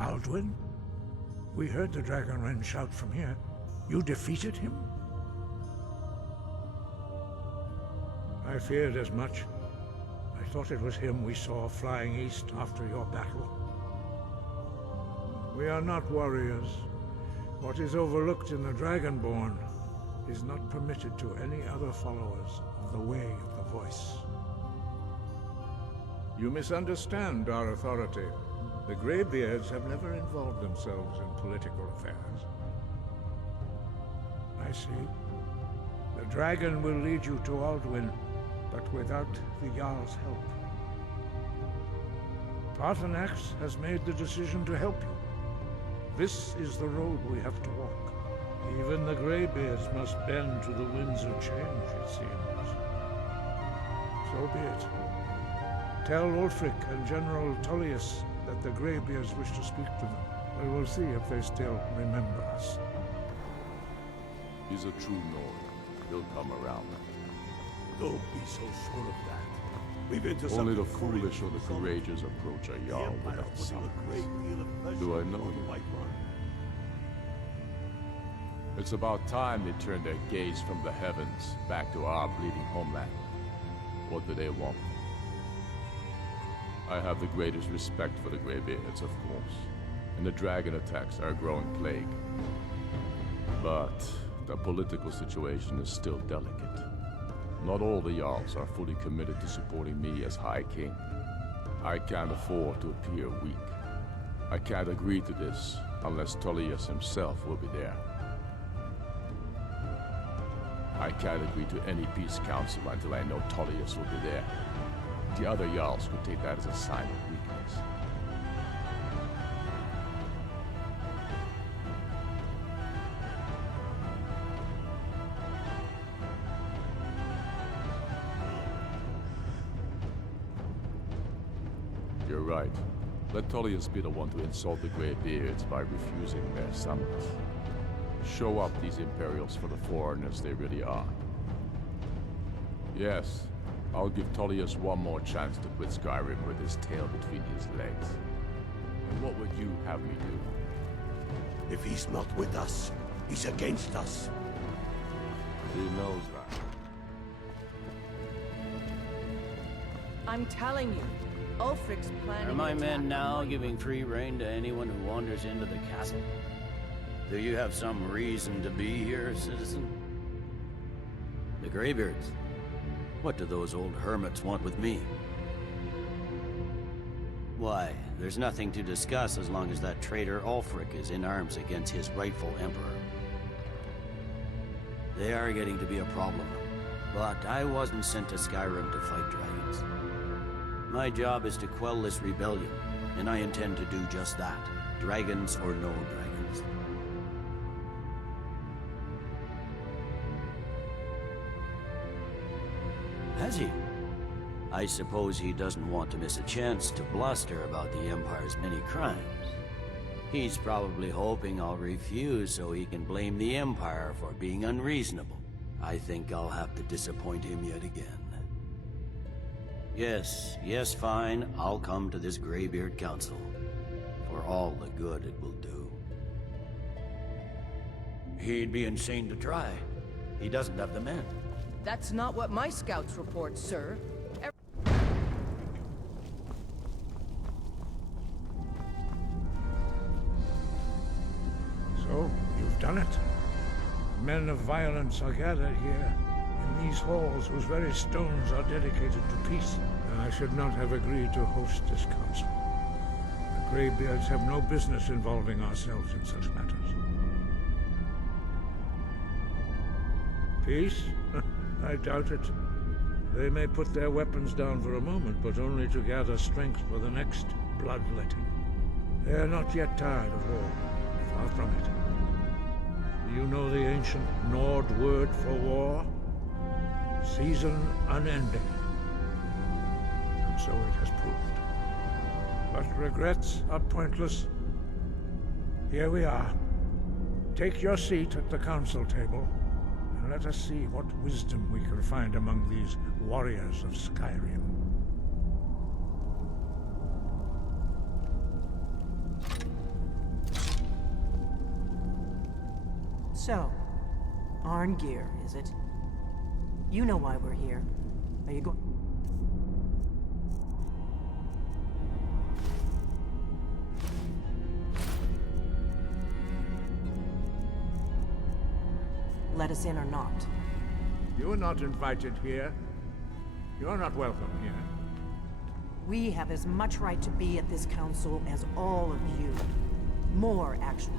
Alduin? We heard the Dragonren shout from here. You defeated him? I feared as much. I thought it was him we saw flying east after your battle. We are not warriors. What is overlooked in the Dragonborn is not permitted to any other followers of the Way of the Voice. You misunderstand our authority. The Greybeards have never involved themselves in political affairs. I see. The dragon will lead you to Alduin, but without the Jarl's help. Paarthurnax has made the decision to help you. This is the road we have to walk. Even the Greybeards must bend to the winds of change, it seems. So be it. Tell Ulfric and General Tullius that the Greybeards wish to speak to them. We will see if they still remember us. He's a true Nord. He'll come around. Don't be so sure of that. We've been to Only the some foolish or the courageous approach a Jarl without summons. Do I know you? It's about time they turned their gaze from the heavens back to our bleeding homeland. What do they want? I have the greatest respect for the Greybeards, of course, and the dragon attacks are a growing plague. But the political situation is still delicate. Not all the Jarls are fully committed to supporting me as High King. I can't afford to appear weak. I can't agree to this unless Tullius himself will be there. I can't agree to any peace council until I know Tullius will be there. The other Jarls could take that as a sign of weakness. You're right. Let Tullius be the one to insult the Greybeards by refusing their summons. Show up these Imperials for the foreigners they really are. Yes, I'll give Tullius one more chance to quit Skyrim with his tail between his legs. And what would you have me do? If he's not with us, he's against us. He knows that. I'm telling you, Ulfric's planning. Are my an men attack. now giving free rein to anyone who wanders into the castle? Do you have some reason to be here, citizen? The Greybeards? What do those old hermits want with me? Why, there's nothing to discuss as long as that traitor Ulfric is in arms against his rightful emperor. They are getting to be a problem, but I wasn't sent to Skyrim to fight dragons. My job is to quell this rebellion, and I intend to do just that, dragons or no dragons. Has he? I suppose he doesn't want to miss a chance to bluster about the Empire's many crimes. He's probably hoping I'll refuse so he can blame the Empire for being unreasonable. I think I'll have to disappoint him yet again. Yes, fine, I'll come to this Greybeard Council. For all the good it will do. He'd be insane to try. He doesn't have the men. That's not what my scouts report, sir. So, you've done it. Men of violence are gathered here, in these halls whose very stones are dedicated to peace. I should not have agreed to host this council. The Greybeards have no business involving ourselves in such matters. Peace? I doubt it. They may put their weapons down for a moment, but only to gather strength for the next bloodletting. They are not yet tired of war. Far from it. You know the ancient Nord word for war? Season unending. And so it has proved. But regrets are pointless. Here we are. Take your seat at the council table, and let us see what wisdom we can find among these warriors of Skyrim. So, Arngeir, is it? You know why we're here. Are you going... Let us in or not? You are not invited here. You're not welcome here. We have as much right to be at this council as all of you. More, actually,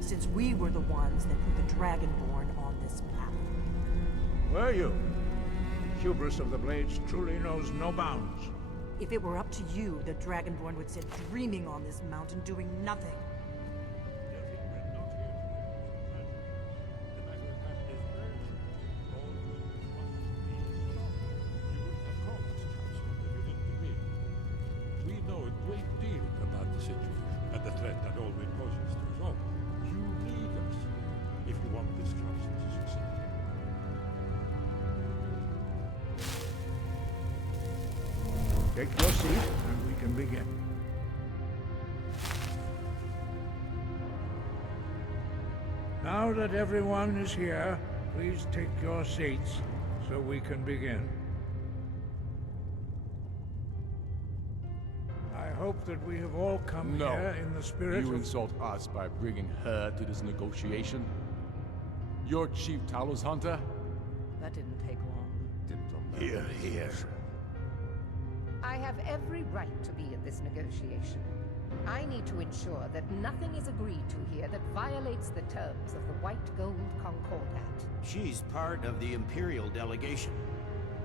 since we were the ones that put the Dragonborn on this map. Were you? Hubris of the Blades truly knows no bounds. If it were up to you, the Dragonborn would sit dreaming on this mountain doing nothing. We know a great deal about the situation and the threat that Olwyn poses to us all. You need us if you want this council to succeed. Take your seat, and we can begin. Now that everyone is here, please take your seats so we can begin. I hope that we have all come No. here in the spirit You of... insult us by bringing her to this negotiation? You're Chief Talos Hunter? That didn't take long. Here, here. I have every right to be at this negotiation. I need to ensure that nothing is agreed to here that violates the terms of the White Gold Concordat. She's part of the Imperial delegation.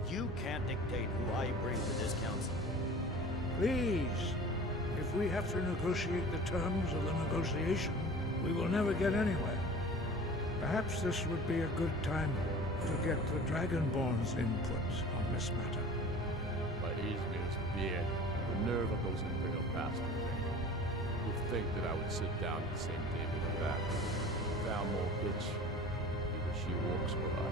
You can't dictate who I bring to this council. Please, if we have to negotiate the terms of the negotiation, we will never get anywhere. Perhaps this would be a good time to get the Dragonborn's input on this matter. By Izmir's beard, the nerve of those Imperial bastards. You'd think that I would sit down at the same table with that. Foul more bitch. Either she walks or I.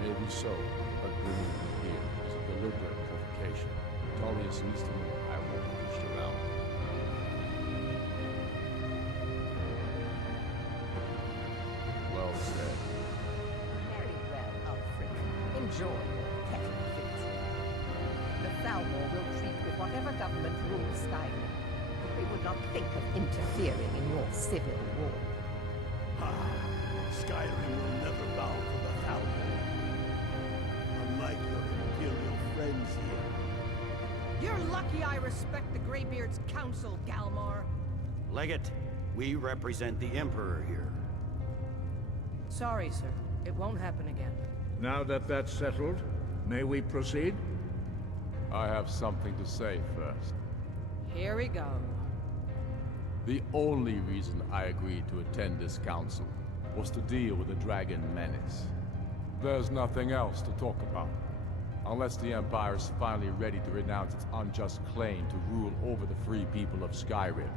Maybe so, but bringing me here is a deliberate provocation. Tullius needs to know I won't be pushed around. Well said. Very well, Alfred. Enjoy your petty victory. The Thalmor will treat with whatever government rules Skyrim. We would not think of interfering in your civil war. Skyrim will never bow to the Thalmor. Unlike your Imperial friends here. You're lucky I respect the Greybeard's counsel, Galmar. Legate, we represent the Emperor here. Sorry, sir. It won't happen again. Now that that's settled, may we proceed? I have something to say first. Here we go. The only reason I agreed to attend this council was to deal with the Dragon Menace. There's nothing else to talk about. Unless the Empire is finally ready to renounce its unjust claim to rule over the free people of Skyrim.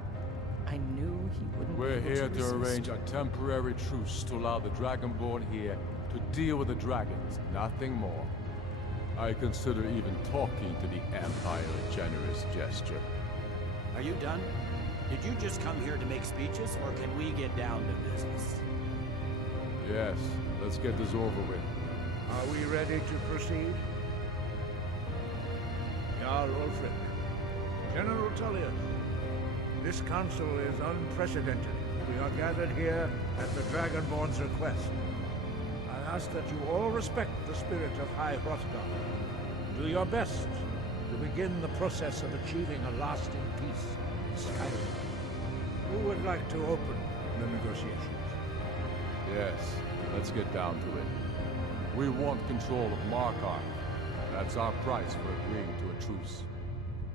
I knew he wouldn't We're be able here to resist. arrange a temporary truce to allow the Dragonborn here to deal with the dragons, nothing more. I consider even talking to the Empire a generous gesture. Are you done? Did you just come here to make speeches, or can we get down to business? Yes, let's get this over with. Are we ready to proceed? Jarl Ulfric, General Tullius, this council is unprecedented. We are gathered here at the Dragonborn's request. I ask that you all respect the spirit of High Hrothgar. Do your best to begin the process of achieving a lasting peace in Skyrim. Who would like to open the negotiations? Yes, let's get down to it. We want control of Markarth. That's our price for agreeing to a truce.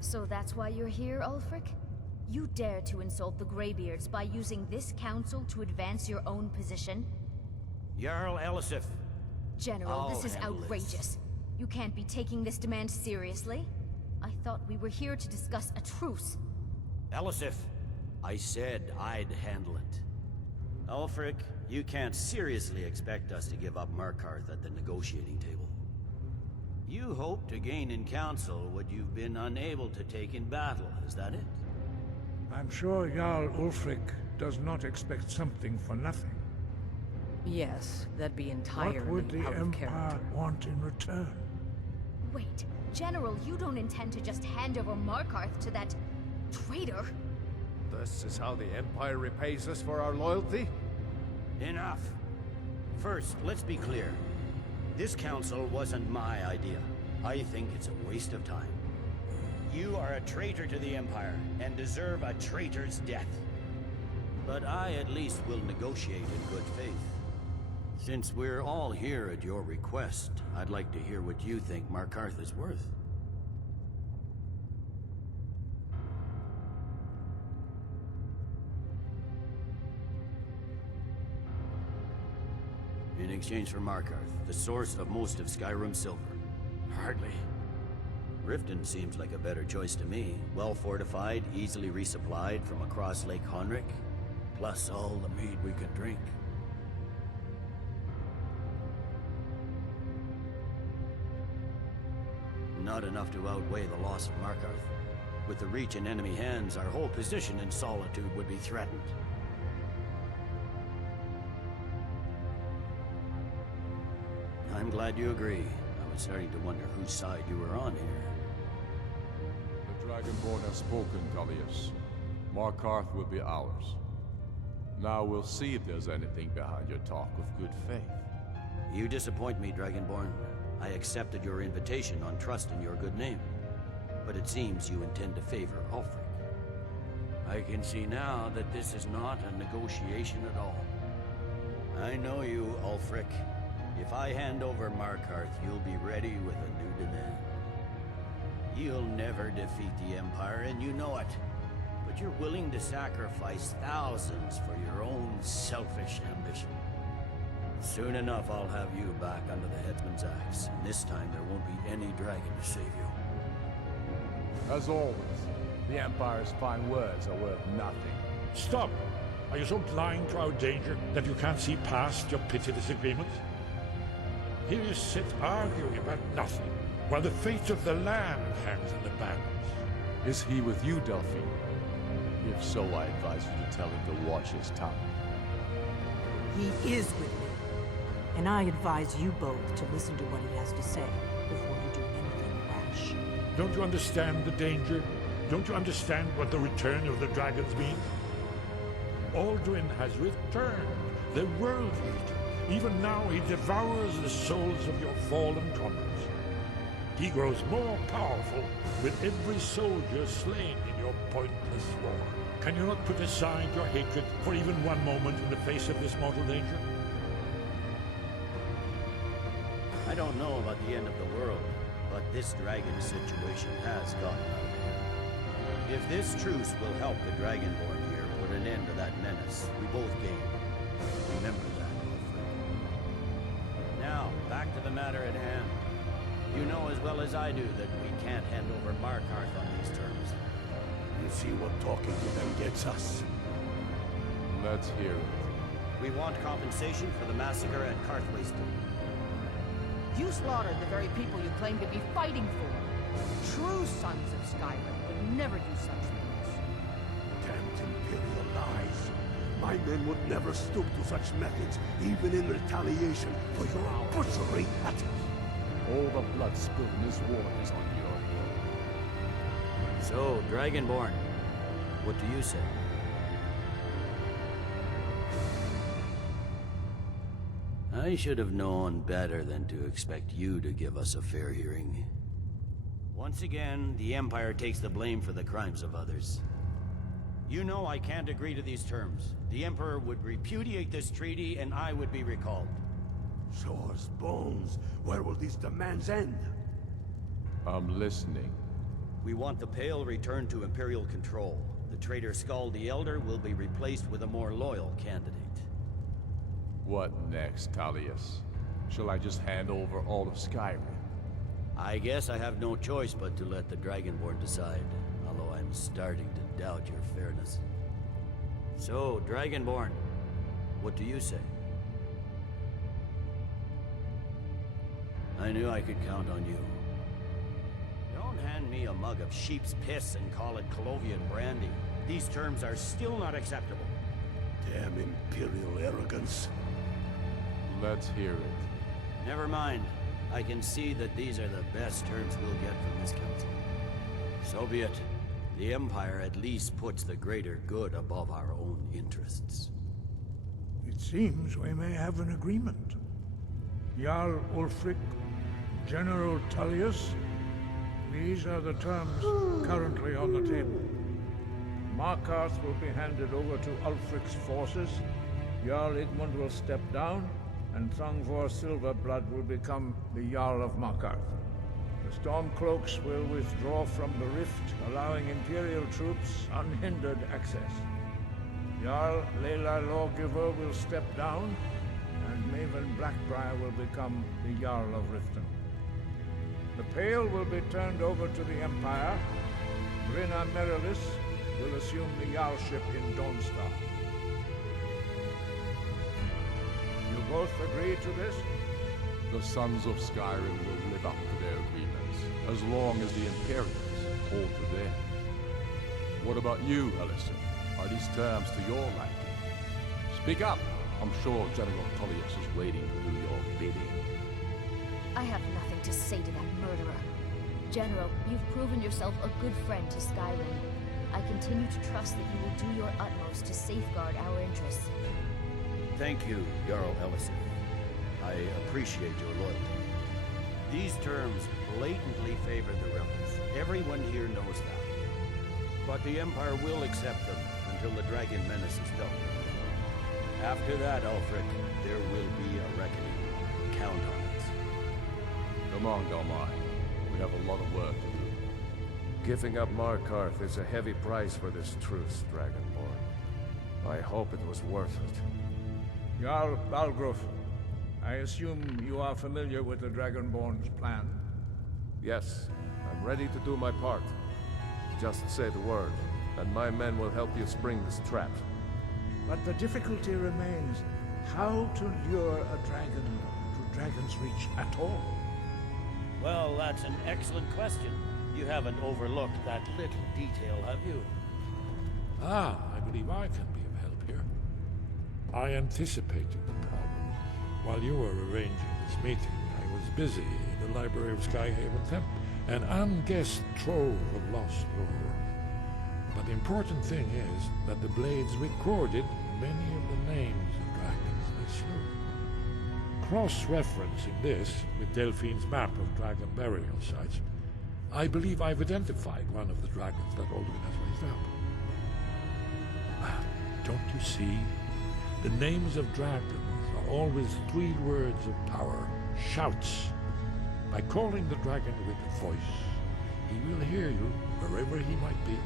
So that's why you're here, Ulfric? You dare to insult the Greybeards by using this council to advance your own position? Jarl Elisif. General, I'll this is handle outrageous. You can't be taking this demand seriously. I thought we were here to discuss a truce. Elisif, I said I'd handle it. Ulfric, you can't seriously expect us to give up Markarth at the negotiating table. You hope to gain in council what you've been unable to take in battle, is that it? I'm sure Jarl Ulfric does not expect something for nothing. Yes, that'd be entirely What would the out of Empire character. want in return? Wait, General, you don't intend to just hand over Markarth to that traitor? This is how the Empire repays us for our loyalty? Enough. First, let's be clear. This council wasn't my idea. I think it's a waste of time. You are a traitor to the Empire, and deserve a traitor's death. But I at least will negotiate in good faith. Since we're all here at your request, I'd like to hear what you think Markarth is worth. In exchange for Markarth, the source of most of Skyrim's silver. Hardly. Riften seems like a better choice to me. Well fortified, easily resupplied from across Lake Honric, plus all the mead we can drink. Not enough to outweigh the loss of Markarth. With the Reach in enemy hands, our whole position in Solitude would be threatened. I'm glad you agree. I was starting to wonder whose side you were on here. The Dragonborn have spoken, Tullius. Markarth will be ours. Now we'll see if there's anything behind your talk of good faith. You disappoint me, Dragonborn. I accepted your invitation on trust in your good name. But it seems you intend to favor Ulfric. I can see now that this is not a negotiation at all. I know you, Ulfric. If I hand over Markarth, you'll be ready with a new demand. You'll never defeat the Empire, and you know it. But you're willing to sacrifice thousands for your own selfish ambition. Soon enough, I'll have you back under the headsman's axe, and this time there won't be any dragon to save you. As always, the Empire's fine words are worth nothing. Stop! Are you so blind to our danger that you can't see past your petty disagreements? Here you sit arguing about nothing, while the fate of the land hangs in the balance. Is he with you, Delphine? If so, I advise you to tell him to watch his tongue. He is with me. And I advise you both to listen to what he has to say before you do anything rash. Don't you understand the danger? Don't you understand what the return of the dragons means? Alduin has returned, the World Eater. Even now he devours the souls of your fallen comrades. He grows more powerful with every soldier slain in your pointless war. Can you not put aside your hatred for even one moment in the face of this mortal danger? I don't know about the end of the world, but this dragon situation has gotten out of hand. If this truce will help the Dragonborn here put an end to that menace, we both gain. Remember that, Ulfric. Now, back to the matter at hand. You know as well as I do that we can't hand over Markarth on these terms. You see what talking to them gets us? Let's hear it. We want compensation for the massacre at Karthwasten. You slaughtered the very people you claim to be fighting for. True sons of Skyrim would never do such things. Damned Imperial lies. My men would never stoop to such methods, even in retaliation for your butchery at... All the blood spilled in this war is on your head. So, Dragonborn, what do you say? I should have known better than to expect you to give us a fair hearing. Once again, the Empire takes the blame for the crimes of others. You know I can't agree to these terms. The Emperor would repudiate this treaty and I would be recalled. Show us bones. Where will these demands end? I'm listening. We want the Pale returned to Imperial control. The traitor Skull the Elder will be replaced with a more loyal candidate. What next, Tullius? Shall I just hand over all of Skyrim? I guess I have no choice but to let the Dragonborn decide, although I'm starting to doubt your fairness. So, Dragonborn, what do you say? I knew I could count on you. Don't hand me a mug of sheep's piss and call it Colovian brandy. These terms are still not acceptable. Damn Imperial arrogance. Let's hear it. Never mind. I can see that these are the best terms we'll get from this council. So be it. The Empire at least puts the greater good above our own interests. It seems we may have an agreement. Jarl Ulfric, General Tullius, these are the terms currently on the table. Markarth will be handed over to Ulfric's forces, Jarl Igmund will step down, and Thongvor Silverblood will become the Jarl of Markarth. The Stormcloaks will withdraw from the rift, allowing Imperial troops unhindered access. Jarl Leila Lawgiver will step down, and Maven Blackbriar will become the Jarl of Riften. The Pale will be turned over to the Empire. Brinna Merilis will assume the Jarlship in Dawnstar. You both agree to this? The Sons of Skyrim will live up to their agreements, as long as the Imperials hold to theirs. What about you, Ellison? Are these terms to your liking? Speak up! I'm sure General Tullius is waiting to do your bidding. I have nothing to say to that murderer. General, you've proven yourself a good friend to Skyrim. I continue to trust that you will do your utmost to safeguard our interests. Thank you, Jarl Ellison. I appreciate your loyalty. These terms blatantly favor the rebels. Everyone here knows that. But the Empire will accept them until the Dragon Menace is dealt with. After that, Ulfric, there will be a reckoning. Count on it. Come on, Galmai. We have a lot of work to do. Giving up Markarth is a heavy price for this truce, Dragonborn. I hope it was worth it. Jarl Balgruf, I assume you are familiar with the Dragonborn's plan. Yes, I'm ready to do my part. Just say the word, and my men will help you spring this trap. But the difficulty remains how to lure a dragon to Dragon's Reach at all. Well, that's an excellent question. You haven't overlooked that little detail, have you? Ah, I believe I can be of help here. I anticipated the problem. While you were arranging this meeting, I was busy in the library of Skyhaven Temp, an unguessed trove of lost lore. But the important thing is that the Blades recorded many of the names of dragons they slew. Cross-referencing this with Delphine's map of dragon burial sites, I believe I've identified one of the dragons that Aldrin has raised up. Ah, don't you see? The names of dragons are always 3 words of power, shouts. By calling the dragon with a voice, he will hear you wherever he might be.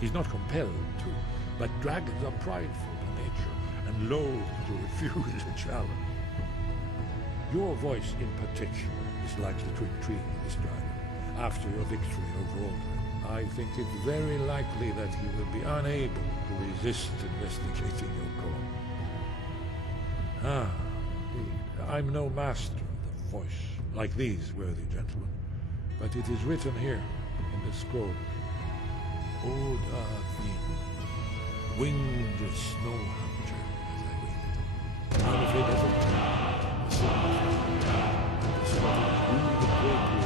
He's not compelled to, but dragons are prideful by nature and loath to refuse a challenge. Your voice in particular is likely to intrigue this dragon after your victory over Aldrin. I think it's very likely that he will be unable to resist investigating your call. Ah, indeed. I'm no master of the voice, like these worthy gentlemen, but it is written here in the scroll. Old Arvin, winged snow hunter, as I read it. Unafraid of it, a silver and discovered who the great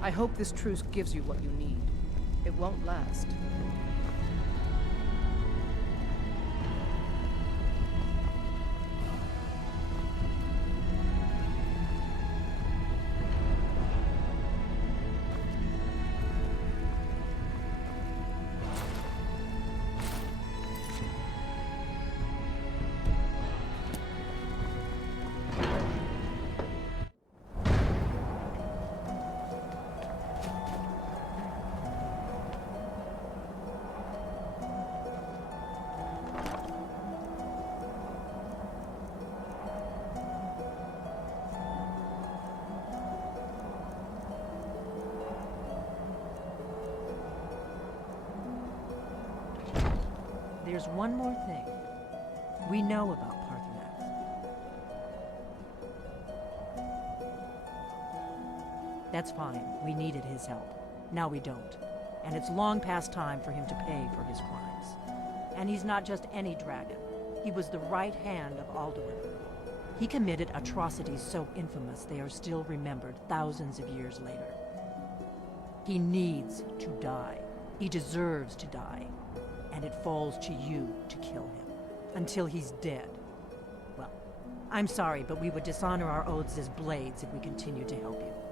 I hope this truce gives you what you need. It won't last. There's one more thing. We know about Parthenax. That's fine. We needed his help. Now we don't. And it's long past time for him to pay for his crimes. And he's not just any dragon. He was the right hand of Alduin. He committed atrocities so infamous they are still remembered thousands of years later. He needs to die. He deserves to die. And it falls to you to kill him. Until he's dead. Well, I'm sorry, but we would dishonor our oaths as blades if we continued to help you.